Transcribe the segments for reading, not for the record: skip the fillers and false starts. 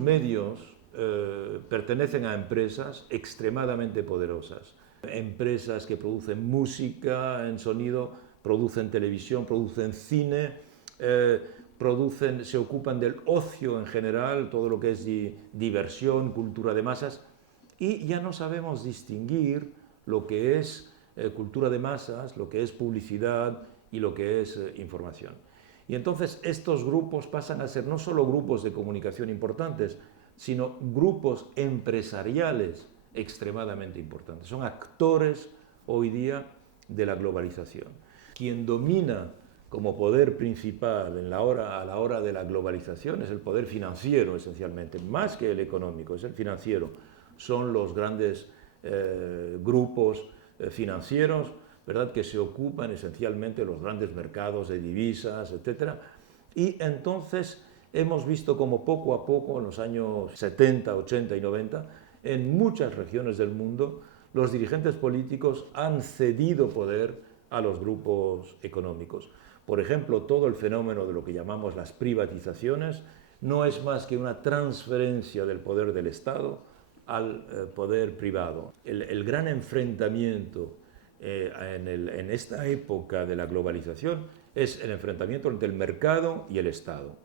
medios pertenecen a empresas extremadamente poderosas. Empresas que producen música en sonido, producen televisión, producen cine, se ocupan del ocio en general, todo lo que es diversión, cultura de masas, y ya no sabemos distinguir lo que es cultura de masas, lo que es publicidad y lo que es información. Y entonces estos grupos pasan a ser no solo grupos de comunicación importantes, sino grupos empresariales extremadamente importantes. Son actores hoy día de la globalización. Quien domina como poder principal a la hora de la globalización es el poder financiero, esencialmente, más que el económico, es el financiero. Son los grandes grupos financieros, ¿verdad?, que se ocupan esencialmente de los grandes mercados de divisas, etc. Y entonces hemos visto como poco a poco, en los años 70, 80 y 90, en muchas regiones del mundo, los dirigentes políticos han cedido poder a los grupos económicos. Por ejemplo, todo el fenómeno de lo que llamamos las privatizaciones no es más que una transferencia del poder del Estado al poder privado. El gran enfrentamiento en esta época de la globalización es el enfrentamiento entre el mercado y el Estado.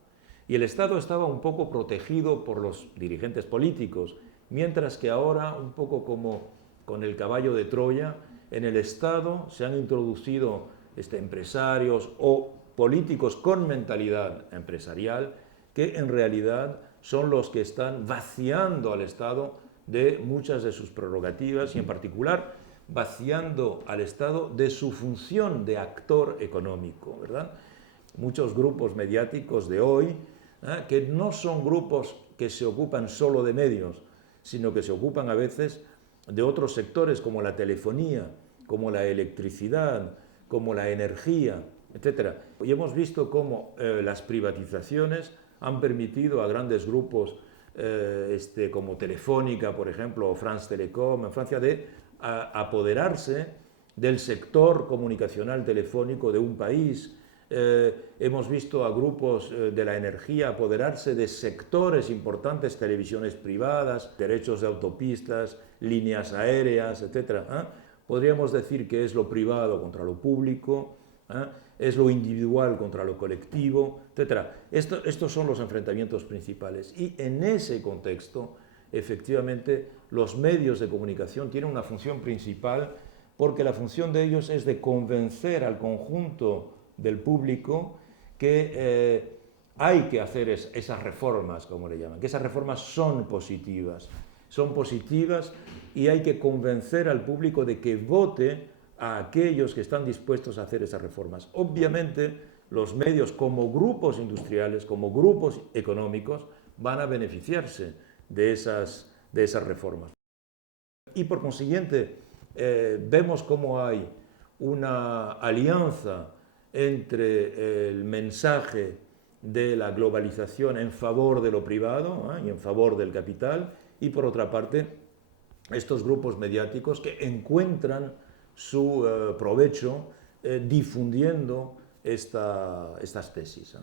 Y el Estado estaba un poco protegido por los dirigentes políticos, mientras que ahora, un poco como con el caballo de Troya, en el Estado se han introducido empresarios o políticos con mentalidad empresarial que en realidad son los que están vaciando al Estado de muchas de sus prerrogativas y en particular vaciando al Estado de su función de actor económico, ¿verdad? Muchos grupos mediáticos de hoy, que no son grupos que se ocupan solo de medios, sino que se ocupan a veces de otros sectores como la telefonía, como la electricidad, como la energía, etc. Y hemos visto cómo las privatizaciones han permitido a grandes grupos como Telefónica, por ejemplo, o France Telecom en Francia, de apoderarse del sector comunicacional telefónico de un país. Hemos visto a grupos de la energía apoderarse de sectores importantes, televisiones privadas, derechos de autopistas, líneas aéreas, etc. Podríamos decir que es lo privado contra lo público, es lo individual contra lo colectivo, etc. Estos son los enfrentamientos principales. Y en ese contexto, efectivamente, los medios de comunicación tienen una función principal porque la función de ellos es de convencer al conjunto del público que hay que hacer esas reformas, como le llaman, que esas reformas son positivas y hay que convencer al público de que vote a aquellos que están dispuestos a hacer esas reformas. Obviamente, los medios como grupos industriales, como grupos económicos, van a beneficiarse de esas reformas. Y por consiguiente, vemos cómo hay una alianza entre el mensaje de la globalización en favor de lo privado y en favor del capital, y por otra parte, estos grupos mediáticos que encuentran su provecho difundiendo estas tesis.